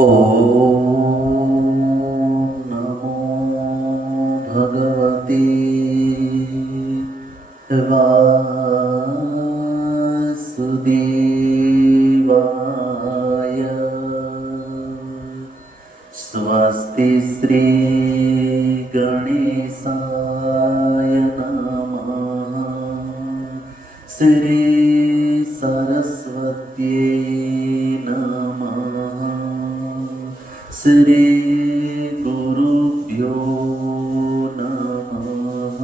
ઓમ નમો ભગવતે વાસુદેવાય. સ્વસ્તિ શ્રી ગણેશાય નમઃ. શ્રી સરસ્વત્યે નમઃ. શ્રી ગુરુભ્યો નમઃ.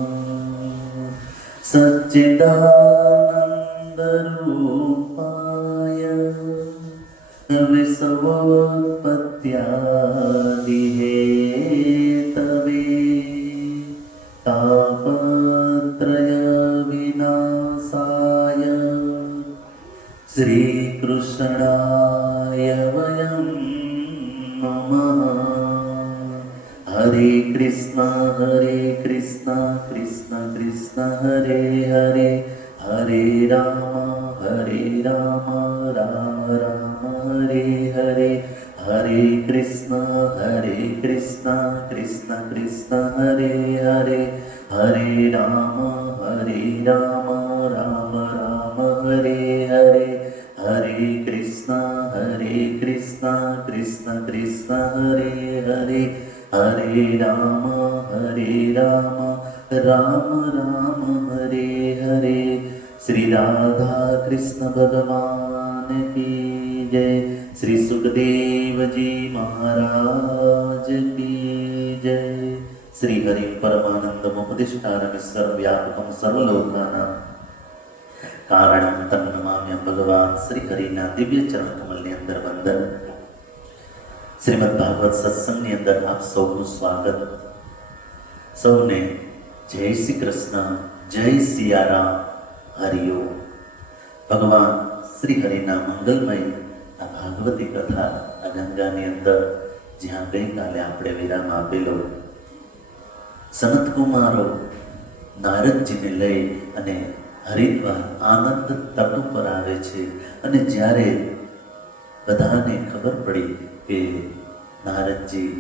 સચ્ચિદાનંદ રૂપાય વિશ્વોત્પત્યાદિ હેતવે તાપત્રય વિનાશાય શ્રી કૃષ્ણાય વયં નમઃ. હરે કૃષ્ણ કૃષ્ણ કૃષ્ણ હરે હરે, હરે રામ રામ રામ હરે હરે. હરે કૃષ્ણ કૃષ્ણ કૃષ્ણ હરે હરે, હરે રામ રામ રામ હરે હરે. હરે કૃષ્ણ કૃષ્ણ કૃષ્ણ હરે હરે, હરે રામ રામ રામ હરે હરે. શ્રી રાધા કૃષ્ણ ભગવાન કી જય. શ્રી સુખદેવજી મહારાજ કી જય. શ્રી હરિ પરમાનંદમ ઉપદિષ્ટારમિ સર્વવ્યાપકમ સર્વલોકાનાં કારણમ તન્નમામ્યહં. ભગવાન શ્રી હરિના દિવ્ય ચરણ કમલની અંદર વંદન. શ્રીમદ ભાગવત સત્સંગની અંદર આપ સૌનું સ્વાગત. સૌને જય શ્રી કૃષ્ણ, જય સિયારામ, હરિઓમ. ભગવાન શ્રી હરિના મંગલમય આ ભાગવતી કથા આ ગંગાની અંદર જ્યાં ગઈકાલે આપણે વિરામ આપેલો, સનત કુમારો નારદજીને લઈ અને હરિદ્વાર આનંદ તટ ઉપર આવે છે. અને જ્યારે બધાને ખબર પડી કે નારદજી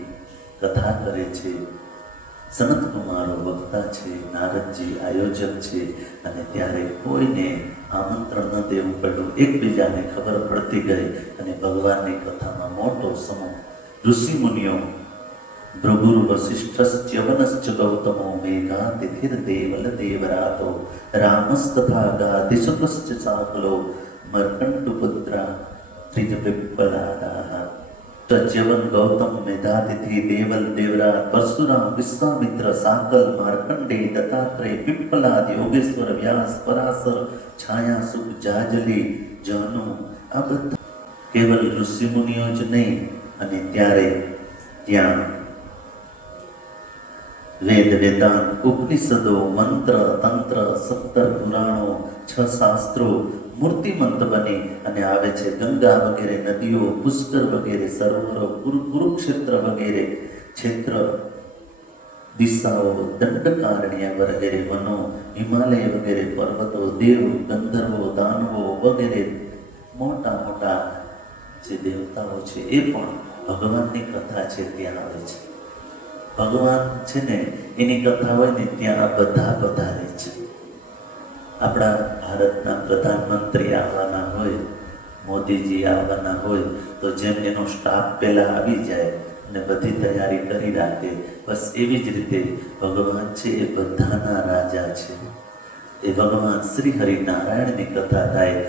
કથા કરે છે, સનત કુમારો વક્તા છે, નારદજી આયોજક છે, અને ત્યારે કોઈને આમંત્રણ ન દેવું પડ્યું. એકબીજાને ખબર પડતી ગઈ અને ભગવાનની કથામાં મોટો સમૂહ ઋષિ મુનિઓ, ભૃગુર વસિષ્ઠશ્ચ યવનશ્ચ ગૌતમો મેઘાતિથિર દેવલ દેવરાતો રામસ્તથા ગાધિશુકશ્ચ સાકલો મર્કંડુપુત્રા ત્રિજપિપ્પલાદાઃ. યવન, ગૌતમ, મેધાતિથિ, દેવલ, દેવરાજ, પરશુરામ, વિશ્વામિત્ર, સાકલ, માર્કંડે, દત્તાત્રેય, પિપ્પલાદ, યોગેશ્વર, વ્યાસ, પરાશર, છાયા, સુખ, જાજલી, જનુ, આ બધા કેવલ ઋષિમુનિઓ જ નહીં. અને ત્યારે ત્યાં વેદ, વેદાંત, ઉપનિષદો, મંત્ર, તંત્ર, 17 પુરાણો, 6 શાસ્ત્રો મૂર્તિમંત બની અને આવે છે. ગંગા વગેરે નદીઓ, પુષ્કર વગેરે સરોવરો, કુરુક્ષેત્ર વગેરે ક્ષેત્ર, દિશાઓ, દંડકારણ્ય વગેરે વનો, હિમાલય વગેરે પર્વતો, દેવ, ગંધર્વો, દાનવો વગેરે મોટા મોટા જે દેવતાઓ છે એ પણ ભગવાનની કથા છે ત્યાં આવે છે. ભગવાન છે ને એની કથા હોય ને ત્યાં આ બધા પધારે છે. આપણા ભારતના પ્રધાનમંત્રી આવવાના હોય, મોદીજી આવવાના હોય, તો જેમ એનો સ્ટાફ પહેલાં આવી જાય અને બધી તૈયારી કરી રાખે, બસ એવી જ રીતે ભગવાન છે એ બધાના રાજા છે. એ ભગવાન શ્રી હરિનારાયણની કથા થાય,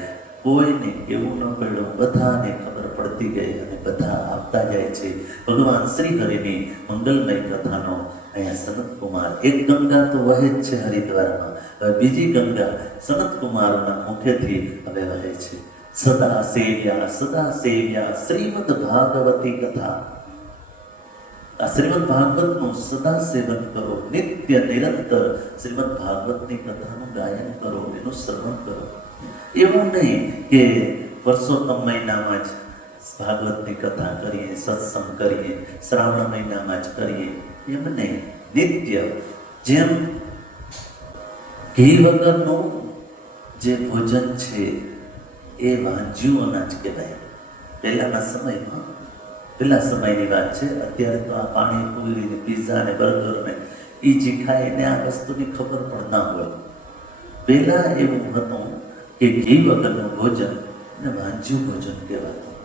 કોઈને એવું ન પડ્યું, બધાને ખબર પડતી ગઈ અને બધા આવતા જાય છે. ભગવાન શ્રી હરિની મંગલમય કથાનો અહીંયા સનત કુમાર, એક ગંગા તો વહે જ છે હરિદ્વારમાં, હવે બીજી ગંગા સનત કુમારના મુખેથી હવે વહે છે. સદા સેવ્યા શ્રીમદ ભાગવતી કથા. આ શ્રીમદ ભાગવતનું સદા સેવન કરો, નિત્ય નિરંતર શ્રીમદ ભાગવતની કથાનું ગાયન કરો, એનું શ્રવણ કરો. એવું નહીં કે વર્ષોત્તમ મહિનામાં જ ભાગવતની કથા કરીએ, સત્સંગ કરીએ, શ્રાવણ મહિનામાં જ કરીએ, એમ નહીં. નિત્ય જેમ ઘી વગરનું જે ભોજન છે એ વાંજ્યું અનાજ કહેવાય. પહેલાના સમયમાં ઘી વગરનું ભોજન જે હતું એ વાંજ્યું અનાજ કહેવાતું. અને ઘી વગરનું જે ભોજન છે એ વાંજ્યું અનાજ કહેવાય. પેલા સમયની વાત છે. અત્યારે તો આ પાણીપુરી ને પીઝા ને બર્ગર ને એ જે ખાય એને આ વસ્તુની ખબર પણ ના હોય. પહેલા એવું હતું કે ઘી વગરનું ભોજન ને વાંજ્યું ભોજન કહેવાતું.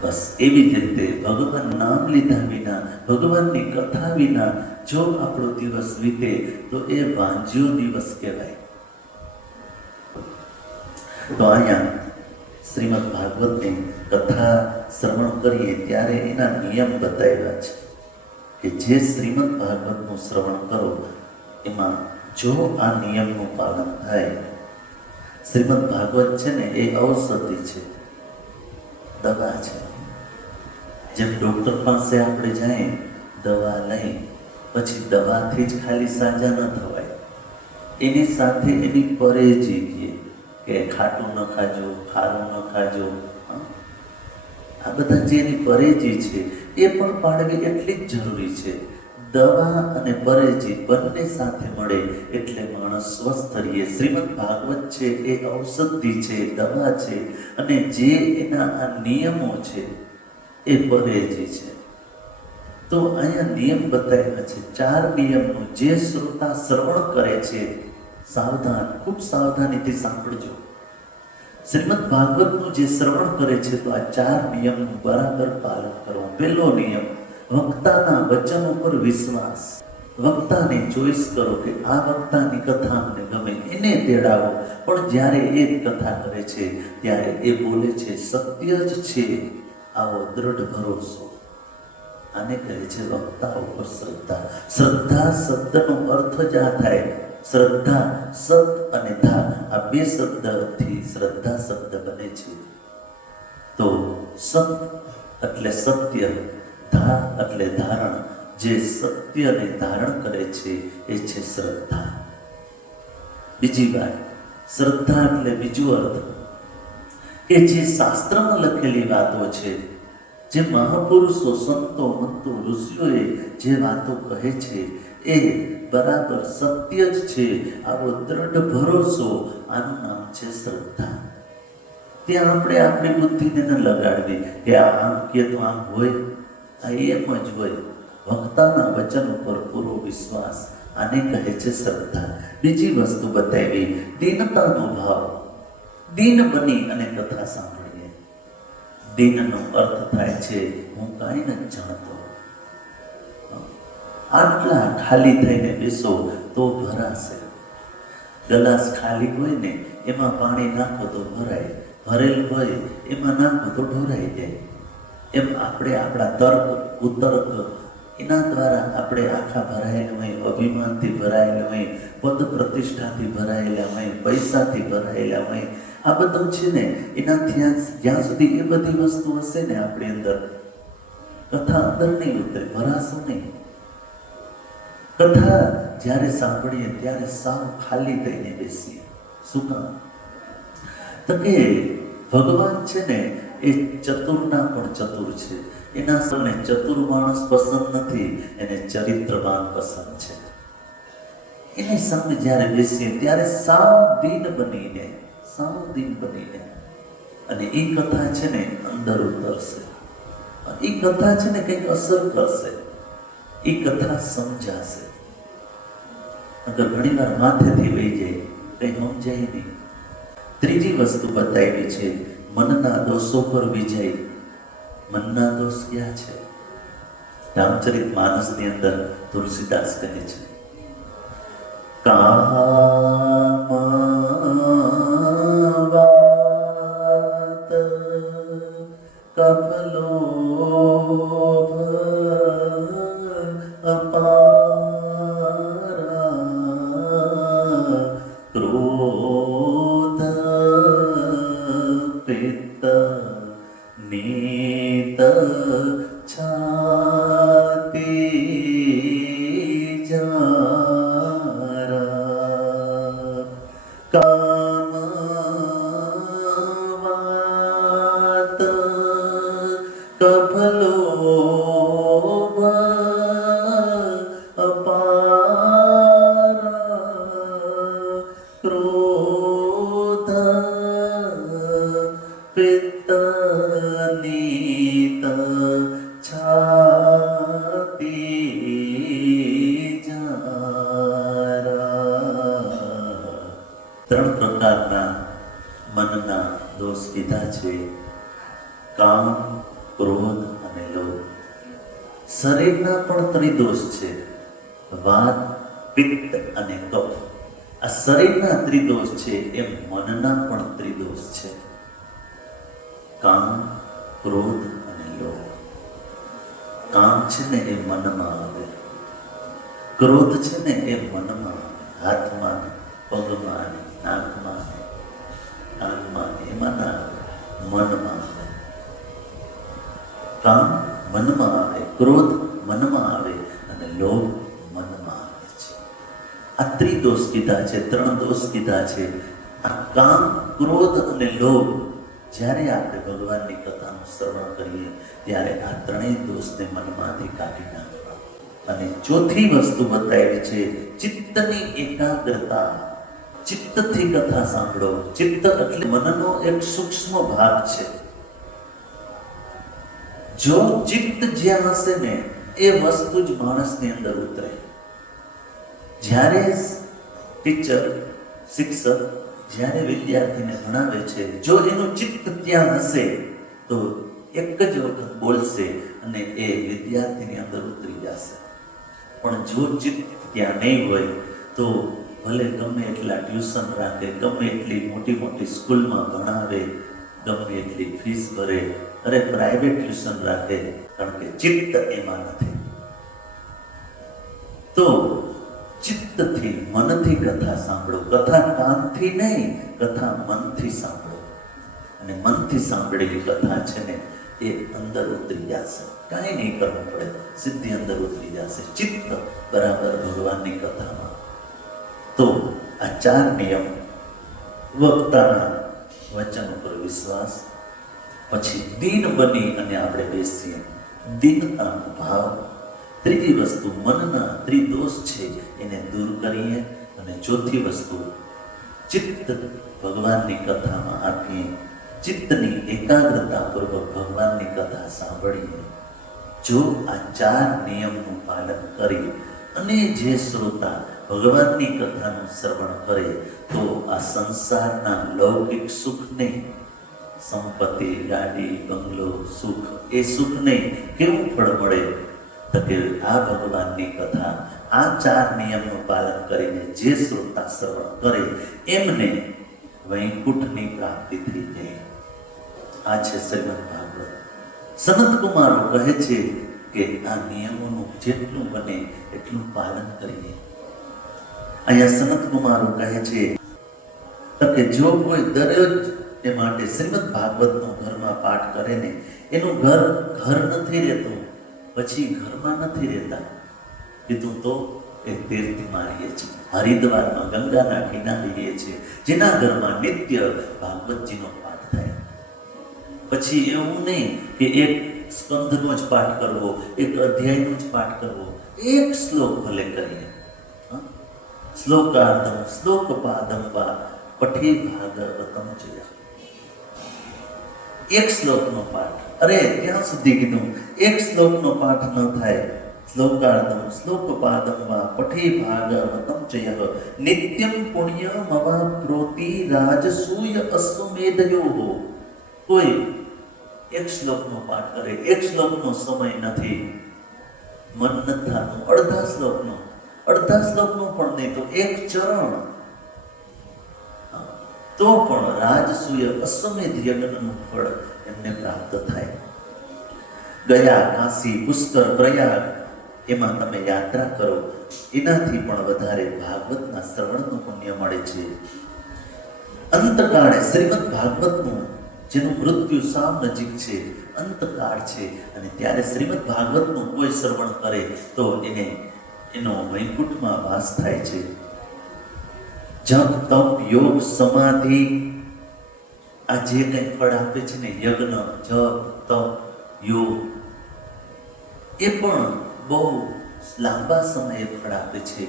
બસ એવી જ રીતે ભગવાન નામ લીધા વિના, ભગવાનની કથા વિના જો આપણો દિવસ વીતે તો એ વાંજ્યો દિવસ કહેવાય. તો અહીંયા શ્રીમદ ભાગવતની કથા શ્રવણ કરીએ ત્યારે એના નિયમ બતાવ્યા છે કે જે શ્રીમદ ભાગવતનું શ્રવણ કરો એમાં જો આ નિયમનું પાલન થાય. શ્રીમદ ભાગવત છે ને એ ઔષધિ છે, દવા છે. જેમ ડૉક્ટર પાસે આપણે જાય દવા લઈ પછી દવાથી જ ખાલી સાજા ન થવાય, એની સાથે એની પરેજી કે ખાટું ન ખાજો, ખારું ન ખાજો. આ બધા જે એની પરેજી છે એ પણ પાડવી એટલી જ જરૂરી છે. દવા અને પરેજી બંને સાથે મળે એટલે માણસ સ્વસ્થ રહે. શ્રીમદ ભાગવત છે એ ઔષધિ છે, દવા છે, અને જે એના આ નિયમો છે એ પરેજી છે. તો અહીંયા નિયમ બતાવ્યા છે, 4 નિયમનું જે શ્રોતા શ્રવણ કરે છે, સાવધાન, ખૂબ સાવધાનીથી સાંભળજો. શ્રીમદ ભાગવતનું જે શ્રવણ કરે છે તો આ 4 નિયમનું બરાબર પાલન કરવું. પહેલો નિયમ, વક્તાના વચન ઉપર વિશ્વાસ. વક્તાને ચોઈસ કરો કે આ વક્તાની કથા અમને ગમે, એને તેડાવો. પણ જ્યારે એ કથા કરે છે ત્યારે એ બોલે છે સત્ય જ છે, આવો દ્રઢ ભરોસો. આને કહે છે વક્તા ઉપર શ્રદ્ધા. શ્રદ્ધા શબ્દનો અર્થ જ આ થાય. શ્રદ્ધા, સત અને ધા, આ 2 શબ્દથી શ્રદ્ધા શબ્દ બને છે. તો સત એટલે સત્ય, ધા એટલે ધારણ. જે સત્યને ધારણ કરે છે એ છે શ્રદ્ધા. બીજી વાત, શ્રદ્ધા એટલે બીજો અર્થ કે જે શાસ્ત્રમાં લખેલી વાતો છે, જે મહાપુરુષો, સંતો, મંતો, ઋષિઓએ જે વાતો કહે છે એ બરાબર સત્ય જ છે, આવો દ્રઢ ભરોસો. આનું નામ છે શ્રદ્ધા. ત્યાં આપણે આપણી બુદ્ધિને ન લગાડવી કે આમ કે તો આમ હોય, આ એમ જ હોય. વક્તાના વચન ઉપર પૂરો વિશ્વાસ, આને કહે છે શ્રદ્ધા. બીજી વસ્તુ બતાવી, દીનતાનો ભાવ. દીન બની અને કથા સાંભળીએ. દીનનો અર્થ થાય છે હું કાંઈ નથી જાણતો. આટલા ખાલી થઈને બેસો તો ભરાશે. ગલાસ ખાલી હોય ને એમાં પાણી નાખો તો ભરાય, ભરેલ હોય એમાં નાખો તો ઢોરાઈ જાય. એમ આપણે આપણા તર્ક ઉતર્ક એના દ્વારા આપણે આખા ભરાયેલા હોય, અભિમાનથી ભરાયેલા હોય, પદ પ્રતિષ્ઠાથી ભરાયેલા હોય, પૈસાથી ભરાયેલા હોય. આ બધું છે ને એનાથી જ્યાં સુધી એ બધી વસ્તુ હશે ને આપણી અંદર, કથા અંદર નહીં ઉતરે, ભરાશો નહીં. કથા જ્યારે સાંભળીએ ત્યારે સાવ ખાલી થઈને બેસીએ. શું કામ? તો કે ભગવાન છે ને એ ચતુરના પણ ચતુર છે. એના સામે ચતુર માણસ પસંદ નથી, એને ચરિત્રવાન પસંદ છે. એની સામે જ્યારે બેસીએ ત્યારે સાવ દીન બનીને અને એ કથા છે ને અંદર ઉતરશે. એ કથા છે ને કંઈક અસર કરશે, એ કથા સમજાશે. અગર ઘણી વાર માથેથી વહી જાય, કંઈ સમજાય નહીં. ત્રીજી વસ્તુ બતાવી છે, મનના દોષો પર વિજય. મનના દોષ ક્યાં છે? રામચરિત માનસની અંદર તુલસીદાસ કહે છે, કામાવાત કપલોભ અપારા ક્રોધ પિત્ત નીત છાતિ જારા કામવાત કફલોભ અપારા ક્રોધ પિત્ત નીત મનના દોષ કીધા છે કામ, ક્રોધ અને લોભ. શરીરના પણ ત્રિદોષ છે, વાત, પિત્ત અને કફ. આ શરીરના ત્રિદોષ છે એમ મનના પણ ત્રિદોષ છે, કામ, ક્રોધ અને લોભ. કામ છે ને એ મનમાં આવે, ક્રોધ છે ને એ મનમાં આવે, હાથમાં, પગમાં, નાકમાં, કાનમાં, એમાં ના આવે, મનમાં આવે. કામ મનમાં આવે, ક્રોધ મનમાં આવે અને લોભ મનમાં આવે છે. આ ત્રિદોષ કીધા છે, 3 દોષ કીધા છે. આ કામ, ક્રોધ અને લોભ જ્યારે આપણે ભગવાનની કથાનું શ્રવણ કરીએ ત્યારે આ 3 દોષને મનમાંથી કાઢી નાખવા. અને ચોથી વસ્તુ બતાવી છે ચિત્તની એકાગ્રતા. ચિત્તથી કથા સાંભળો. ચિત્ત એટલે મનનો એક સૂક્ષ્મ ભાગ છે. જો ચિત્ત જ્યાં હશે ને એ વસ્તુ જ માણસની અંદર ઉતરે. જ્યારે ટીચર, શિક્ષક જ્યારે વિદ્યાર્થીને ભણાવે છે, જો એનું ચિત્ત ત્યાં હશે તો એક જ વખત બોલશે અને એ વિદ્યાર્થીની અંદર ઉતરી જશે. પણ જો ચિત્ત ત્યાં નહીં હોય તો ભલે ગમે એટલા ટ્યુશન રાખે, ગમે એટલી મોટી મોટી સ્કૂલમાં ભણાવે, ગમે એટલી ફીસ ભરે, અરે પ્રાઇવેટ ટ્યુશન રાખે, કારણ કે ચિત્ત એમાં નથી. તો ચિત્તથી, મનથી કથા સાંભળો. કથા કાનથી નહીં, કથા મનથી સાંભળો. અને મનથી સાંભળેલી કથા છે ને એ અંદર ઉતરી જશે. કાંઈ નહીં કરવું પડે, સીધી અંદર ઉતરી જશે. ચિત્ત બરાબર ભગવાનની કથામાં. તો આ 4 નિયમ: વક્તાના વચન ઉપર વિશ્વાસ, પછી દીન બની અને આપણે બેસીએ, દીનતાનો ભાવ. ત્રીજી વસ્તુ મનના ત્રિદોષ છે એને દૂર કરીએ. અને ચોથી વસ્તુ ચિત્ત ભગવાનની કથામાં આપીએ, ચિત્તની એકાગ્રતાપૂર્વક ભગવાનની કથા સાંભળીએ. જો આ 4 નિયમનું પાલન કરી અને જે શ્રોતા ભગવાનની કથાનું શ્રવણ કરે તો આ સંસારના લૌકિક સુખ નહીં, સંપત્તિ, ગાડી, બંગલો, સુખ, એ સુખ નહીં. કેવું ફળ મળે? તો કે આ ભગવાનની કથા, આ 4 નિયમનું પાલન કરીને જે શ્રોતા શ્રવણ કરે એમને વૈકુંઠની પ્રાપ્તિ થઈ જાય. આ છે શ્રીમદ ભાગવત. સનત કુમારો કહે છે કે આ નિયમોનું જેટલું બને એટલું પાલન કરીએ. અહીંયા સનત કુમારો કહે છે કે જો કોઈ દરરોજ એ માટે શ્રીમદ ભાગવતનો ઘરમાં પાઠ કરે ને, એનું ઘર નથી રહેતું, પછી ઘરમાં નથી રહેતા. કીધું તો એ તીર્થ મારીએ છીએ, હરિદ્વારમાં ગંગાના કિનારે રહીએ છીએ, જેના ઘરમાં નિત્ય ભાગવતજીનો પાઠ થાય. પછી એવું નહીં કે એક સ્કંધનો જ પાઠ કરવો, એક અધ્યાયનો જ પાઠ કરવો, એક શ્લોક ભલે કરીએ. શ્લોકાર્ધમ શ્લોકપાદમ વા પઠે ભાગવતમ જય. એક શ્લોકનો પાઠ, અરે ત્યાં સુધી કીધું એક શ્લોકનો પાઠ ન થાય. શ્લોકાર્ધમ શ્લોકપાદમ વા પઠે ભાગવતમ જય નિત્યમ પુણ્યમવાપ્નોતિ રાજસૂય અશ્વમેધયોઃ. કોઈ એક શ્લોકનો પાઠ કરે, એક શ્લોકનો સમય નથી, મન નથી થતું, અડધા શ્લોકનો પણ નહીં તો એક ચરણ, તો પણ રાજસૂય અશ્વમેધ યજ્ઞનું ફળ એમને પ્રાપ્ત થાય. ગયા કાશી, પુષ્કર, પ્રયાગ એમાં તમે યાત્રા કરો, એનાથી પણ વધારે ભાગવતના શ્રવણનું પુણ્ય મળે છે. અંતકાળે શ્રીમદ ભાગવતનું, જેનું મૃત્યુ સાવ નજીક છે, અંતકાળ છે, અને ત્યારે શ્રીમદ ભાગવતનું કોઈ શ્રવણ કરે તો એનો વૈકુંઠમાં વાસ થાય છે. જપ, તપ, યોગ, સમાધિ, આ જે કંઈ ફળ આપે છે ને, યજ્ઞ, જપ, તપ, યોગ, એ પણ બહુ લાંબા સમયે ફળ આપે છે.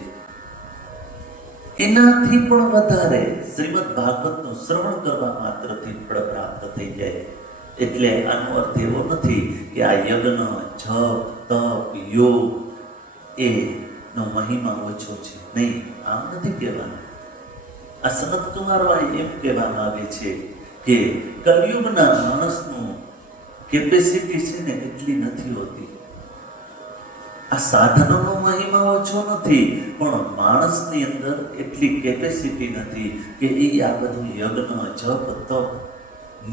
એનાથી પણ વધારે શ્રીમદ ભાગવતનું શ્રવણ કરવા માત્રથી ફળ પ્રાપ્ત થઈ જાય. એટલે આનો અર્થ એવો નથી કે આ યજ્ઞ, જપ, તપ, યોગ એનો મહિમા ઓછો છે. નહીં, આમ નથી કહેવાનું. આ સનત કુમારો એમ કહેવા માંગે છે કે કલયુગના માણસનું કેપેસિટી છે ને એટલી નથી હોતી. આ સાધનોનો મહિમા ઓછો નથી, પણ માણસની અંદર એટલી કેપેસિટી નથી કે એ આ બધું યજ્ઞ જપ તપ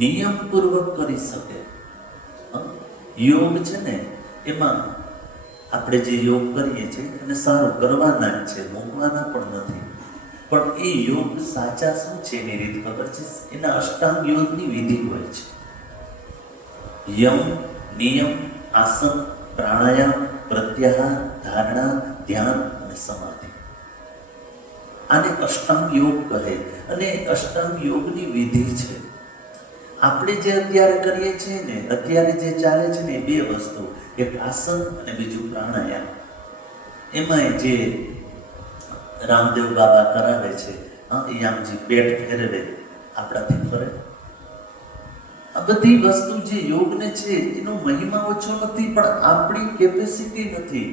નિયમપૂર્વક કરી શકે. યોગ છે ને એમાં આપણે જે યોગ કરીએ છીએ એને સારું કરવાના જ છે, મૂકવાના પણ નથી. પણ એ યોગ સાચા શું છે એની રીત ખબર છે? એના અષ્ટાંગ યોગની વિધિ હોય છે. યમ, નિયમ, આસન, પ્રાણાયામ, પ્રત્યાહાર, ધારણા, ધ્યાન અને સમાધિ. આને અષ્ટાંગ યોગ કહે અને અષ્ટાંગ યોગની વિધિ છે. આપણે જે અત્યારે કરીએ છીએ ને, અત્યારે જે ચાલે છે ને, બે વસ્તુ, એક આસન અને બીજું પ્રાણાયામ. એમાં જે રામદેવ બાબા કરાવે છે, યામજી પેટ ફેરવે, આપણાથી ફરે. આ બધી વસ્તુ જે યોગને છે એનો મહિમા ઓછો નથી, પણ આપણી કેપેસિટી નથી.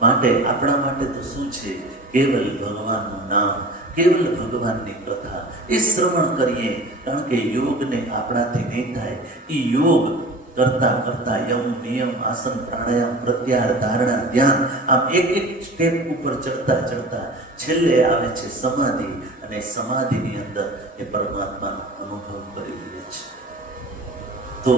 માટે આપણા માટે તો શું છે? કેવલ ભગવાનનું નામ, કેવલ ભગવાનની કથા એ શ્રવણ કરીએ. કારણ કે યોગને આપણાથી નહીં થાય. એ યોગ કરતા કરતા યમ, નિયમ, આસન, પ્રાણાયામ, પ્રત્યાહાર, ધારણા, ધ્યાન, આમ એક એક સ્ટેપ ઉપર ચડતા ચડતા છેલ્લે આવે છે સમાધિ. અને સમાધિની અંદર એ પરમાત્માનો અનુભવ કરી લે છે. તો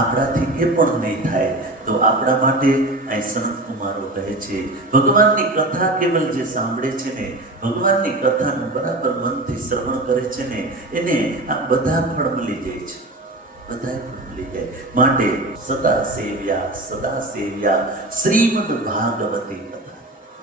આપણાથી એ પણ નહીં થાય. તો આપણા માટે આ સનત કુમારો કહે છે, ભગવાનની કથા કેવલ જે સાંભળે છે ને, ભગવાનની કથાનું બરાબર મનથી શ્રવણ કરે છે ને, એને આ બધા ફળ મળી જાય છે. બધા ફળ મળી જાય. માટે સદા સેવ્યા શ્રીમદ ભાગવતી કથા.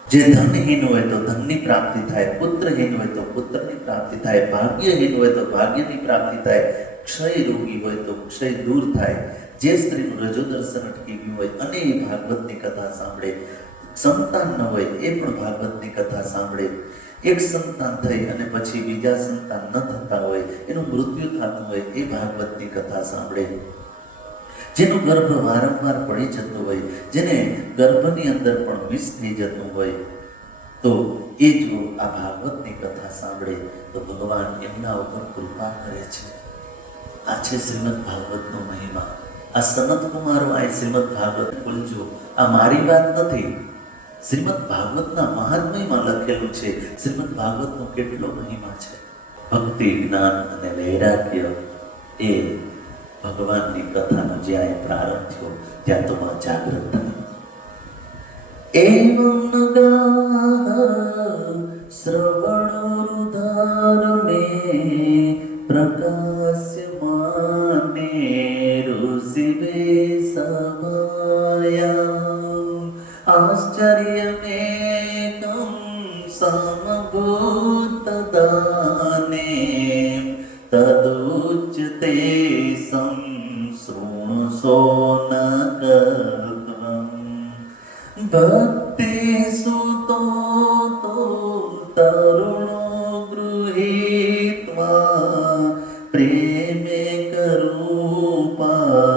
જે ધનહીન હોય તો ધનની પ્રાપ્તિ થાય, પુત્રહીન હોય તો પુત્રની પ્રાપ્તિ થાય, ભાગ્યહીન હોય તો ભાગ્યની પ્રાપ્તિ થાય, ક્ષય રોગી હોય તો ક્ષય દૂર થાય, જે સ્ત્રીનું રજોદર્શન અટકી ગયું હોય અને એ ભાગવતની કથા સાંભળે, સંતાન ન હોય એ પણ ભાગવતની કથા સાંભળે, એક સંતાન થઈ અને પછી બીજા સંતાન ન થતા હોય, એનું મૃત્યુ થતું હોય, એ ભાગવતની કથા સાંભળે, જેનું ગર્ભ વારંવાર પડી જતું હોય, જેને ગર્ભની અંદર પણ મિસ થઈ જતું હોય, તો એ જો આ ભાગવતની કથા સાંભળે તો ભગવાન એમના ઉપર કૃપા કરે છે. આ છે શ્રીમદ ભાગવતનો મહિમા. આ સનત કુમારો આ શ્રીમદ ભાગવત બોલજો, આ મારી વાત નથી. શ્રીમદ ભાગવતના મહાત્મ્યમાં લખેલું છે શ્રીમદ ભાગવતનો કેટલો મહિમા છે. ભક્તિ, જ્ઞાન અને વૈરાગ્ય એ ભગવાનની કથાનો જ્યાં પ્રારંભ થયો ત્યાં તો જાગૃત થયું. એવં શ્રવણોરુધારમે પ્રકાશ્યમાને ઋષિવે સભાયામ આશ્ચર્યમેકં સમભૂતદાને તદુચ્યતે સંશૃણુષો ન કર્તવ્યં ભક્તિ સુતો તરુણો ગૃહીત્વા પ્રેમે કરૂપા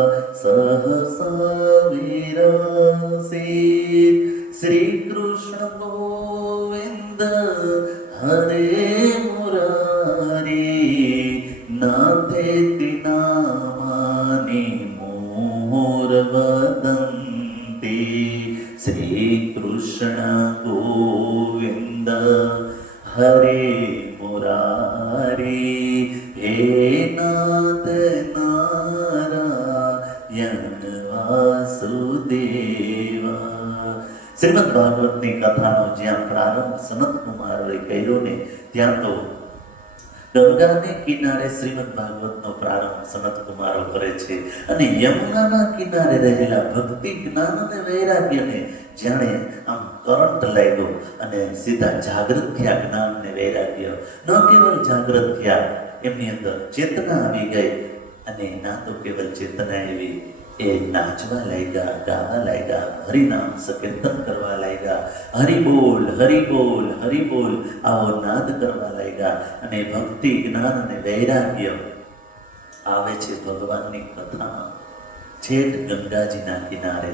સહસા વિરસીત. શ્રી કૃષ્ણ ગોવિંદ હરે મુરારી નાથેતિ નામાની મોરવદંતી. શ્રી કૃષ્ણ ગોવિંદ હરે મુરારી હે નાથ નારાયણ વાસુદેવ. શ્રીમદ ભાગવતની કથાનો જ્યાં પ્રારંભ સનત કુમારોએ કર્યો ને, ત્યાં તો ગંગાને કિનારે શ્રીમદ ભાગવતનો પ્રારંભ સનત કુમારો કરે છે. અને યમુનાના કિનારે રહેલા ભક્તિ, જ્ઞાન અને વૈરાગ્યને જાણે આમ કરંટ લાગ્યો અને સીધા જાગૃત થયા. જ્ઞાન અને વૈરાગ્ય ન કેવલ જાગૃત થયા, એમની અંદર ચેતના આવી ગઈ. અને ના તો કેવલ ચેતના આવી, એ નાચવા લાગ્યા, ગાવા લાગ્યા, હરિનામ સંકીર્તન કરવા લાગ્યા, હરિબોલ હરિબોલ હરિબોલ આવો નાદ કરવા લાગ્યા. અને ભક્તિ, જ્ઞાન અને વૈરાગ્ય આવે છે ભગવાનની કથામાં છેક ગંગાજીના કિનારે.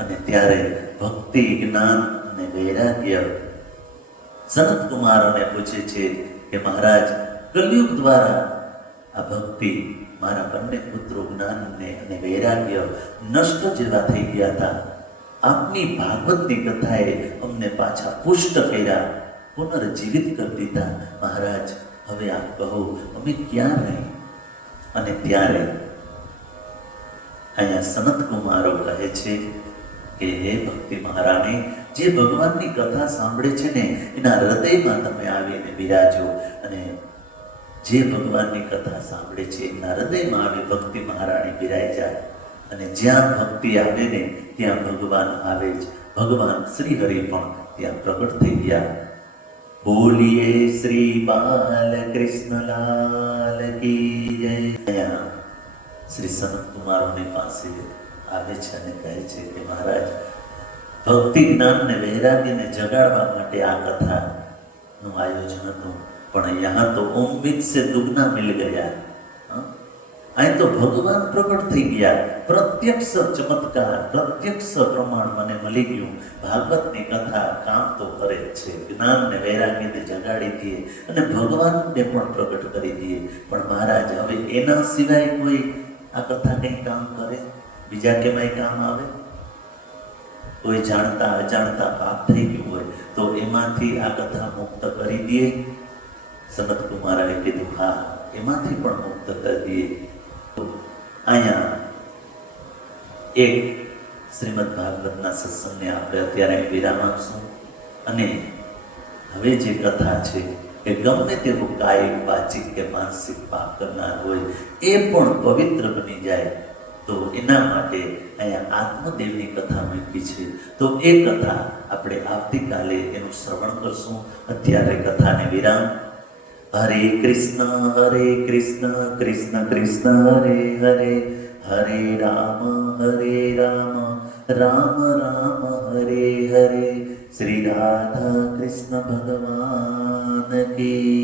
અને ત્યારે ભક્તિ, જ્ઞાન અને વૈરાગ્ય સનત કુમારોને પૂછે છે કે મહારાજ કલયુગ દ્વારા આ ભક્તિ મારા બંને પુત્રો જ્ઞાનને અને વૈરાગ્ય નષ્ટ જેવા થઈ ગયા હતા. આપની ભાગવતની કથાએ અમને પાછા પુષ્ટ કર્યા, પુનર્જીવિત કરી દીધા. મહારાજ હવે આપ કહો અમે ક્યાં રહી? અને ત્યારે અહીંયા સનત કુમારો કહે છે કે હે ભક્તિ મહારાણી, જે ભગવાનની કથા સાંભળે છે ને એના હૃદયમાં તમે આવીને બિરાજો. અને જે ભગવાનની કથા સાંભળે છે એના હૃદયમાં આવી ભક્તિ મહારાણી બિરાઈ જાય. અને જ્યાં ભક્તિ આવે ને ત્યાં ભગવાન આવે જ. ભગવાન શ્રી હરિ પણ ત્યાં પ્રગટ થઈ ગયા. બોલીએ શ્રી બાલકૃષ્ણલાલ કી જય. અહીંયા શ્રી સનત કુમારોની પાસે આવે છે અને કહે છે કે મહારાજ, ભક્તિ જ્ઞાન ને વૈરાગ્યને જગાડવા માટે આ કથાનું આયોજન હતું, પણ યહાં તો ઉમ્મીદ સે દુગના મિલ ગયા. અહીં તો ભગવાન પ્રગટ થઈ ગયા. પ્રત્યક્ષ ચમત્કાર, પ્રત્યક્ષ પ્રમાણ મને મળી ગયું. ભાગવતની કથા કામ તો કરે જ છે, જ્ઞાન ને વૈરાગ્યને જગાડી દે અને ભગવાનને પણ પ્રગટ કરી દે. પણ મહારાજ હવે એના સિવાય કોઈ આ કથા કંઈ કામ કરે? બીજા કેમાંય કામ આવે? કોઈ જાણતા અજાણતા પાપ થઈ ગયું હોય તો એમાંથી આ કથા મુક્ત કરી દે? સનત કુમારાએ કીધું હા, એમાંથી પણ મુક્ત કરી દઈએ. અહીંયા એક શ્રીમદ ભાગવતના સત્સંગને આપણે અત્યારે વિરામ આપશું. અને હવે જે કથા છે કે ગમે તેવું કાયિક, વાચિક કે માનસિક પાપ કરનાર હોય એ પણ પવિત્ર બની જાય, તો એના માટે અહીંયા આત્મદેવની કથા મૂકી છે. તો એ કથા આપણે આવતીકાલે એનું શ્રવણ કરશું. અત્યારે કથાને વિરામ. હરે કૃષ્ણ કૃષ્ણ કૃષ્ણ હરે હરે, હરે રામ રામ રામ હરે હરે. શ્રી રાધા કૃષ્ણ ભગવાન કી